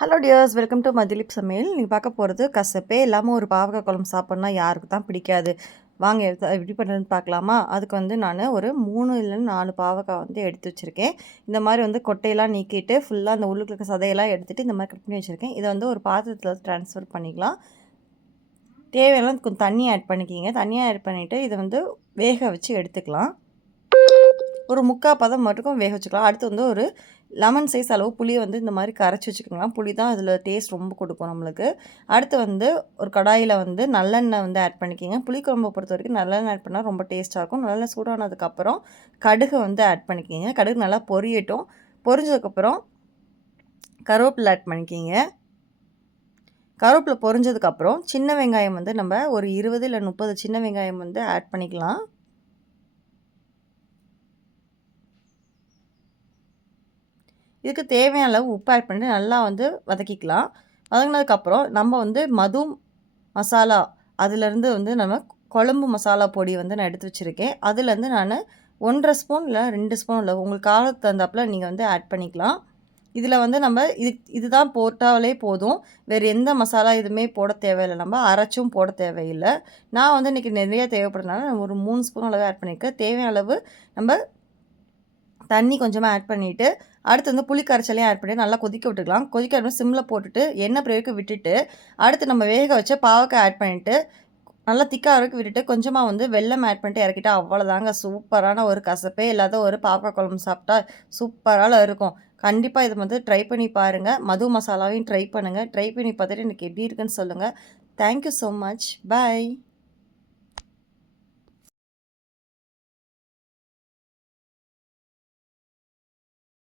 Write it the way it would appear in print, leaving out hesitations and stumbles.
Hello tears, welcome to மதிலிப் சமையல். நீங்கள் பார்க்க போகிறது கசப்பே இல்லாமல் ஒரு பாவக்காய் குழம்பு சாப்பிட்னா யாருக்கு தான் பிடிக்காது. வாங்க எப்படி பண்ணுறதுன்னு பார்க்கலாமா? அதுக்கு வந்து நான் ஒரு 3 இல்லைன்னா 4 பாவக்காய் வந்து எடுத்து வச்சுருக்கேன். இந்த மாதிரி வந்து கொட்டையெல்லாம் நீக்கிட்டு ஃபுல்லாக அந்த உள்ளுக்குள்ள இருக்க சதையெல்லாம் எடுத்துகிட்டு இந்த மாதிரி கட் பண்ணி வச்சுருக்கேன். இதை வந்து ஒரு பாத்திரத்தில் ட்ரான்ஸ்ஃபர் பண்ணிக்கலாம். தேவையான கொஞ்சம் தண்ணி ஆட் பண்ணிக்கிங்க. தண்ணியை ஆட் பண்ணிவிட்டு இதை வந்து வேக வச்சு எடுத்துக்கலாம். ஒரு 3/4 பதம் மட்டும் வேக வச்சுக்கலாம். அடுத்து வந்து ஒரு லெமன் சைஸ் அளவு புளியை வந்து இந்த மாதிரி கரைச்சி வச்சுக்கலாம். புளி தான் இதில் டேஸ்ட் ரொம்ப கொடுக்கும் நம்மளுக்கு. அடுத்து வந்து ஒரு கடாயில் வந்து நல்லெண்ணெய் வந்து ஆட் பண்ணிக்கிங்க. புளிக்குழம்பை பொறுத்த வரைக்கும் நல்லெண்ணெய் ஆட் பண்ணால் ரொம்ப டேஸ்ட்டாக இருக்கும். நல்லெண்ணெய் சூடானதுக்கப்புறம் கடுகு வந்து ஆட் பண்ணிக்கிங்க. கடுகு நல்லா பொரியட்டும். பொரிஞ்சதுக்கப்புறம் கருவேப்பிலை ஆட் பண்ணிக்கிங்க. கருவேப்பிலை பொரிஞ்சதுக்கப்புறம் சின்ன வெங்காயம் வந்து நம்ம ஒரு 20 இல்லை 30 சின்ன வெங்காயம் வந்து ஆட் பண்ணிக்கலாம். இதுக்கு தேவையான அளவு உப்பு ஆட் பண்ணிட்டு நல்லா வந்து வதக்கிக்கலாம். வதங்கினதுக்கப்புறம் நம்ம வந்து மது மசாலா அதுலேருந்து வந்து நம்ம குழம்பு மசாலா பொடி வந்து நான் எடுத்து வச்சுருக்கேன். அதுலேருந்து நான் 1.5 ஸ்பூன் இல்லை 2 ஸ்பூன் இல்லை உங்களுக்கு காரத்துக்கு தகுந்தாப்புல நீங்கள் வந்து ஆட் பண்ணிக்கலாம். இதில் வந்து நம்ம இதுதான் போட்டாலே போதும். வேறு எந்த மசாலா எதுவுமே போட தேவையில்லை. நம்ம அரைச்சும் போட தேவையில்லை. நான் வந்து இன்றைக்கி நிறைய தேவைப்படுறதுனால ஒரு 3 ஸ்பூன் அளவு ஆட் பண்ணியிருக்கேன். தேவையான அளவு நம்ம தண்ணி கொஞ்சமாக ஆட் பண்ணிவிட்டு அடுத்து வந்து புளி கரைச்சலையும் ஆட் பண்ணி நல்லா கொதிக்க விட்டுக்கலாம். கொதிக்க விட்டு சிம்மில் போட்டுட்டு எண்ணெய் பிறகு விட்டுட்டு அடுத்து நம்ம வேக வச்ச பாவக்காய் ஆட் பண்ணிவிட்டு நல்லா திக்காக வரைக்கும் விட்டுட்டு கொஞ்சமாக வந்து வெல்லம் ஆட் பண்ணிட்டு இறக்கிட்டா அவ்வளோதாங்க. சூப்பரான ஒரு கசப்பே இல்லாத ஒரு பாவக்காய் குழம்பு சாப்பிட்டா சூப்பராக இருக்கும். கண்டிப்பாக இதை வந்து ட்ரை பண்ணி பாருங்கள். மது மசாலாவையும் ட்ரை பண்ணுங்கள். ட்ரை பண்ணி பார்த்துட்டு எனக்கு எப்படி இருக்குன்னு சொல்லுங்கள். Thank you so much. பாய்.